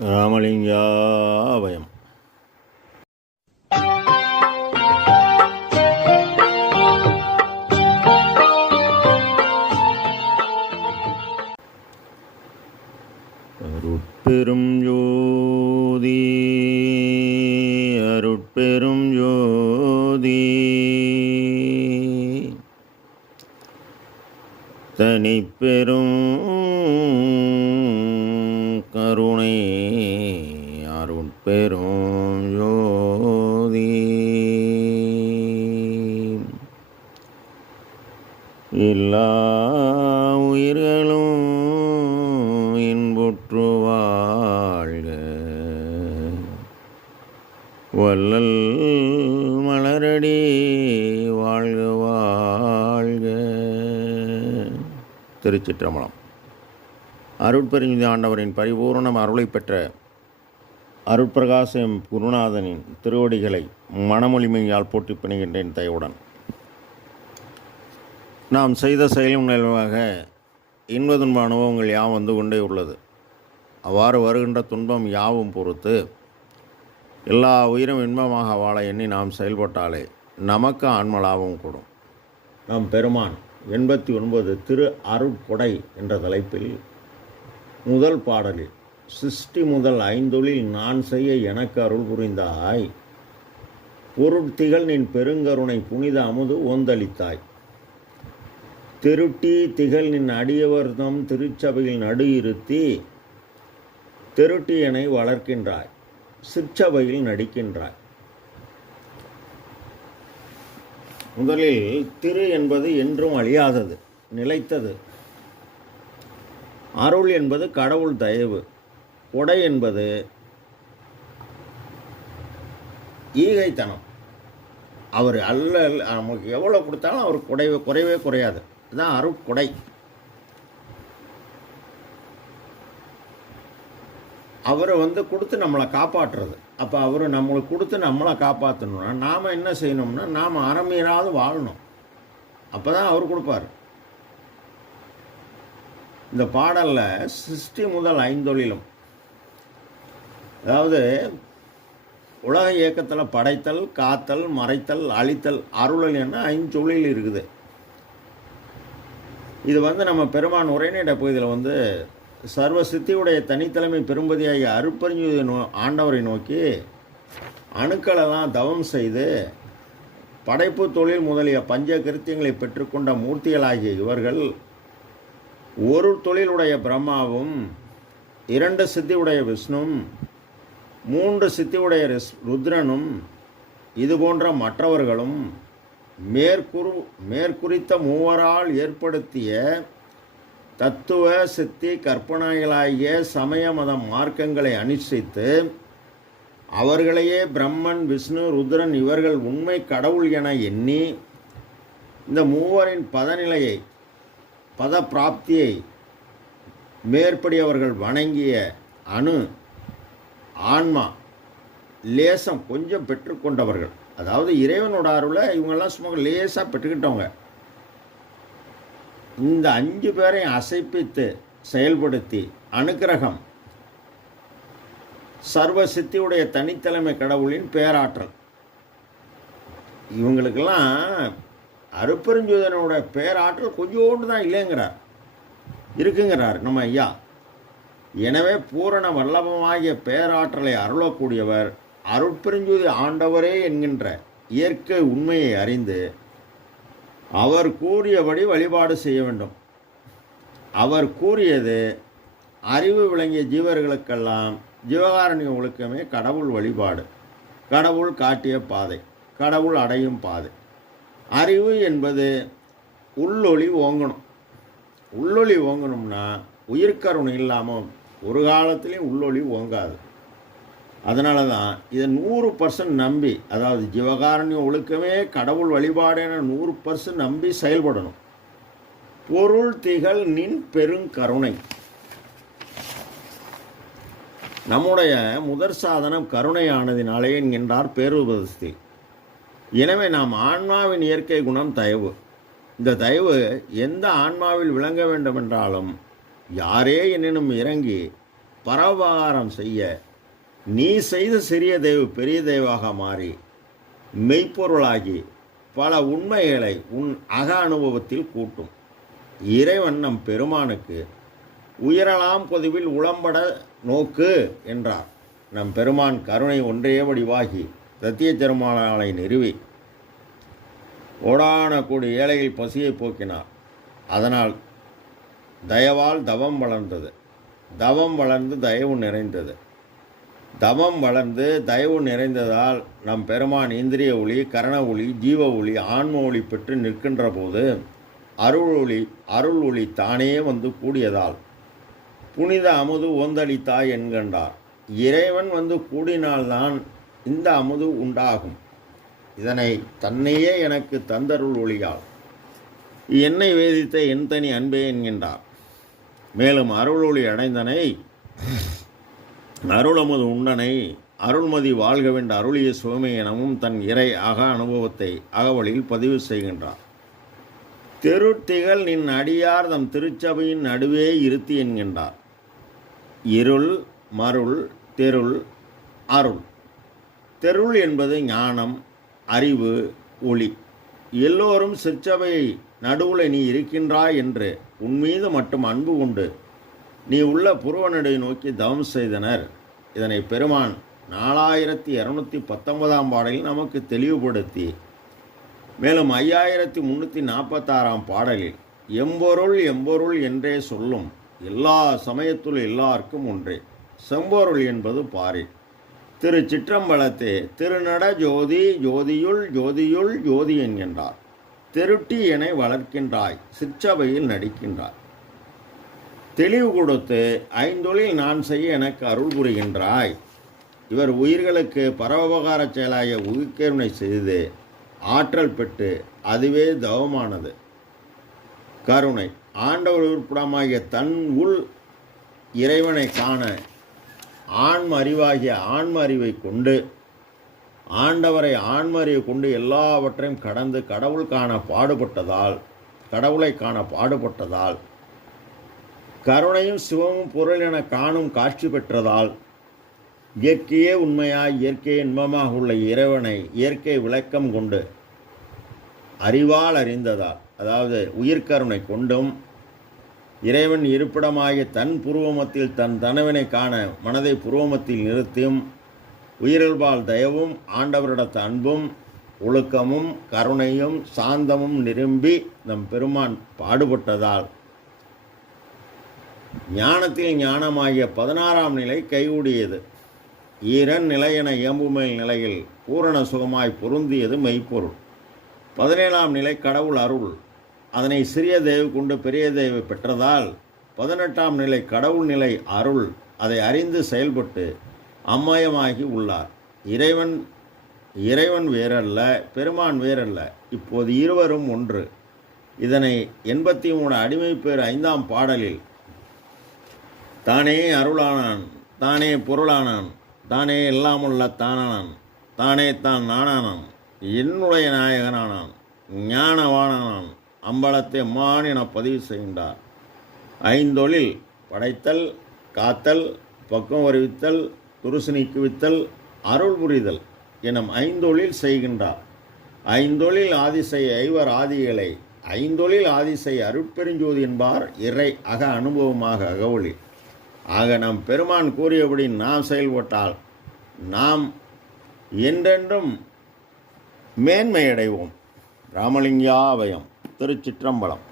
ராமலிங்காபயம். அருட்பெரும் ஜோதி அருட்பெரும் ஜோதி தனிப்பெரும் கருணை அருட்பெரும் ஜோதி எல்லா உயிர்களும் இன்புற்று வாழ்க, வள்ளல் மலரடி வாழ்க வாழ்க. திருச்சிற்றம்பலம். அருட்பெருஞ்சுதி ஆண்டவரின் பரிபூர்ண அருளை பெற்ற அருட்பிரகாசம் குருநாதனின் திருவடிகளை மனமொழிமையால் போற்றி பிணைகின்றேன் தயவுடன். நாம் செய்த செயலின் நிலவாக இன்ப துன்ப அனுபவங்கள் யாவும் வந்து கொண்டே உள்ளது. அவ்வாறு வருகின்ற துன்பம் யாவும் பொறுத்து எல்லா உயிரும் இன்பமாக வாழ எண்ணி நாம் செயல்பட்டாலே நமக்கு ஆன்ம லாபம் கூடும். நம் பெருமான் 89 திரு அருட்கொடை என்ற தலைப்பில் முதல் பாடலில் சிருஷ்டி முதல் ஐந்தொழில் நான் செய்ய எனக்கு அருள் புரிந்தாய், பொருட்திகள் நின் பெருங்கருணை புனித அமுது ஓந்தளித்தாய், திருட்டி திகழ் நின் அடியவர்தம் திருச்சபையில் நடு இருத்தி திருட்டியனை வளர்க்கின்றாய், சிற்சபையில் நடிக்கின்றாய். முதலில் திரு என்பது என்றும் அழியாதது, நிலைத்தது. அருள் என்பது கடவுள் தயவு. கொடை என்பது ஈகைத்தனம். அவர் நமக்கு எவ்வளோ கொடுத்தாலும் அவர் குறைவே குறையாது. இதுதான் அருட்கொடை. அவரை கொடுத்து நம்மளை காப்பாற்றுறது. அப்போ அவர் நம்மளுக்கு கொடுத்து நம்மளை காப்பாற்றணும்னா நாம் என்ன செய்யணும்னா நாம் அறமீறாது வாழணும். அப்போ தான் அவர் கொடுப்பார். இந்த பாடலில் சிருஷ்டி முதல் ஐந்தொழிலும், அதாவது உலக இயக்கத்தில் படைத்தல், காத்தல், மறைத்தல், அழித்தல், அருளல் என்ன 5 தொழில் இருக்குது. இது நம்ம பெருமான் உரைநடை பகுதியில் சர்வ சித்தியுடைய தனித்தலைமை பெரும்பதியாகிய அருட்பெருஞ்சுதி ஆண்டவரை நோக்கி அணுக்களெல்லாம் தவம் செய்து படைப்பு தொழில் முதலிய பஞ்ச கிருத்தியங்களை பெற்றுக்கொண்ட மூர்த்திகளாகிய இவர்கள் ஒரு தொழிலுடைய பிரம்மாவும், 2 சித்தியுடைய விஷ்ணும், 3 சித்தியுடைய ருத்ரனும், இது போன்ற மற்றவர்களும் மேற்குறித்த மூவரால் ஏற்படுத்திய தத்துவ சித்தி கற்பனைகளாகிய சமய மத மார்க்கங்களை அனுஷ்டித்து அவர்களையே பிரம்மன், விஷ்ணு, ருத்ரன் இவர்கள் உண்மை கடவுள் என எண்ணி இந்த மூவரின் பதநிலையை, பத பிராப்தியை மேற்படி அவர்கள் வணங்கிய அணு ஆன்மா லேசம் கொஞ்சம் பெற்றுக்கொண்டவர்கள். அதாவது இறைவனோட அருளை இவங்கெல்லாம் சும்மா லேசாக பெற்றுக்கிட்டவங்க. இந்த 5 பேரையும் அசைப்பித்து செயல்படுத்தி அனுக்கிரகம் சர்வ சித்தியுடைய தனித்தலைமை கடவுளின் பேராற்றல். இவங்களுக்கெல்லாம் அருட்பெருஞ்சுதனோட பேராற்றல் கொஞ்சோண்டு தான் இல்லைங்கிறார், இருக்குங்கிறார் நம்ம ஐயா. எனவே பூரண வல்லபமாகிய பேராற்றலை அருளக்கூடியவர் அருட்பெருஞ்சுதி ஆண்டவரே என்கின்ற இயற்கை உண்மையை அறிந்து அவர் கூறியபடி வழிபாடு செய்ய வேண்டும். அவர் கூறியது அறிவு விளங்கிய ஜீவர்களுக்கெல்லாம் ஜீவகாரணிய ஒழுக்கமே கடவுள் வழிபாடு, கடவுள் காட்டிய பாதை, கடவுள் அடையும் பாதை. அறிவு என்பது உள்ளொளி ஓங்கணும். உள்ளொளி ஓங்கணும்னா உயிர்கருணை இல்லாமல் ஒரு காலத்திலையும் உள்ளொளி ஓங்காது. அதனால தான் இதை 100% நம்பி, அதாவது ஜீவகாரணிய ஒழுக்கமே கடவுள் வழிபாடென 100% நம்பி செயல்படணும். பொருள் திகழ் நின் பெருங்கருணை. நம்முடைய முதற் சாதனம் கருணையானதினாலே என்கின்றார் பேருபதஸ்தி. எனவே நாம் ஆன்மாவின் இயற்கை குணம் தயவு. இந்த தயவு எந்த ஆன்மாவில் விளங்க வேண்டுமென்றாலும் யாரே எனினும் இறங்கி பரோபகாரம் செய்ய நீ செய்த சிறிய தெய்வ பெரிய தெய்வாக மாறி மெய்ப்பொருளாகி பல உண்மைகளை உன் அக அனுபவத்தில் கூட்டும். இறைவன் நம் பெருமானுக்கு உயரலாம் பொதுவில் உளம்பட நோக்கு என்றார். நம் பெருமான் கருணை ஒன்றே வடிவாகி சத்திய திருமாலை நிறுவி ஓடான கூடி ஏழைகள் பசியை போக்கினார். அதனால் தயவால் தவம் வளர்ந்தது. தவம் வளர்ந்து தயவு நிறைந்தது. தவம் வளர்ந்து தயவு நிறைந்ததால் நம் பெருமான் இந்திரிய ஒளி, கரண ஒளி, ஜீவ ஒளி, ஆன்ம ஒளி பெற்று நிற்கின்ற போது அருள் ஒளி தானே வந்து கூடியதால் புனித அமுது ஓந்தளித்தாய் என்கின்றார். இறைவன் வந்து கூடினால்தான் இந்த அமுது உண்டாகும். இதனை தன்னையே எனக்கு தந்தருள் ஒளியால் என்னை வேதித்த என் தனி அன்பே என்கின்றார். மேலும் அருள் ஒளி அடைந்தனை அருளமுது உண்டனை அருள்மதி வாழ்கவென்ற அருளிய சுவமை எனவும் தன் இறை அக அனுபவத்தை அகவழியில் பதிவு செய்கின்றார். தெருத்திகள் நின் அடியார் தம் திருச்சபையின் நடுவே இருத்தி என்கின்றார். இருள், மருள், தெருள், அருள். தெருள் என்பது ஞானம், அறிவு, ஒளி. எல்லோரும் சிற்சபை நடுவில் நீ இருக்கின்றாய் என்று உன்மீது மட்டும் அன்பு கொண்டு நீ உள்ள புருவனடை நோக்கி தவம் செய்தனர். இதனை பெருமான் 4219 பாடலில் நமக்கு தெளிவுபடுத்தி மேலும் 5346 பாடலில் எம்பொருள் எம்பொருள் என்றே சொல்லும் எல்லா சமயத்துள் எல்லாருக்கும் ஒன்றே செம்பொருள் என்பது பாரி. திருச்சிற்றம்பலத்தே திருநட ஜோதி ஜோதியுள் ஜோதியுள் ஜோதி என்கின்றார். திருட்டி என வளர்க்கின்றாய், சிற்சபையில் நடிக்கின்றாய். தெளிவு கொடுத்து ஐந்தொழில் நான் செய்ய எனக்கு அருள் புரிகின்றாய். இவர் உயிர்களுக்கு பரோபகார செயலாய உயிர்கருணை செய்து ஆற்றல் பெற்று அதுவே தவமானது. கருணை ஆண்டவர் உட்படமாகிய தன் உள் இறைவனை காண ஆன்ம அறிவாகிய ஆன்ம அறிவை கொண்டு ஆண்டவரை ஆன்ம அறிவை கொண்டு எல்லாவற்றையும் கடந்து கடவுளை காண பாடுபட்டதால் கருணையும் சிவமும் பொருள் என காணும் காட்சி பெற்றதால் இயற்கையே உண்மையாய் இயற்கையே இன்பமாக உள்ள இறைவனை இயற்கை விளக்கம் கொண்டு அறிவால் அறிந்ததால், அதாவது உயிர்கருணை கொண்டும் இறைவன் இருப்பிடமாகிய தன் புருவமத்தில் தன் தனவினை காண மனதை புருவமத்தில் நிறுத்தியும் உயிரில்பால் தயவும் ஆண்டவரிடத்து அன்பும் ஒழுக்கமும் கருணையும் சாந்தமும் நிரம்பி நம் பெருமான் பாடுபட்டதால் ஞானத்தில் ஞானமாகிய 16ஆம் நிலை கைகூடியது. ஈரன் நிலை என இயம்புமேல் நிலையில் பூரண சுகமாய் பொருந்தியது மெய்ப்பொருள். 17ஆம் நிலை கடவுள் அருள். அதனை சிறிய தெய்வ கொண்டு பெரிய தெய்வ பெற்றதால் 18ஆம் நிலை கடவுள் நிலை அருள். அதை அறிந்து செயல்பட்டு அம்மயமாகி உள்ளார். இறைவன் வேறல்ல, பெருமான் வேறல்ல, இப்போது இருவரும் ஒன்று. இதனை 83 அடிமைப்பேர் 5ஆம் பாடலில் தானே அருளானான், தானே பொருளானான், தானே எல்லாமுள்ள தானானான், தானே தான் நானானான், என்னுடைய நாயகனானான், ஞானவானானான், அம்பலத்தை மான் என பதிவு செய்கின்றார். ஐந்தொழில் படைத்தல், காத்தல், பக்குவம் அறிவித்தல், துருசு நீக்குவித்தல், அருள் புரிதல் எனும் ஐந்தொழில் செய்கின்றார். ஐந்தொழில் ஆதிசை ஐவர் ஆதிகளை ஐந்தொழில் ஆதிசை அருட்பெருஞ்சோதி என்பார் இறை அக அனுபவமாக அகவொளி. ஆக நம் பெருமான் கூறியபடி நாம் செயல்பட்டால் நாம் என்றென்றும் மேன்மையடைவோம். ராமலிங்காபயம். திருச்சிற்றம்பலம்.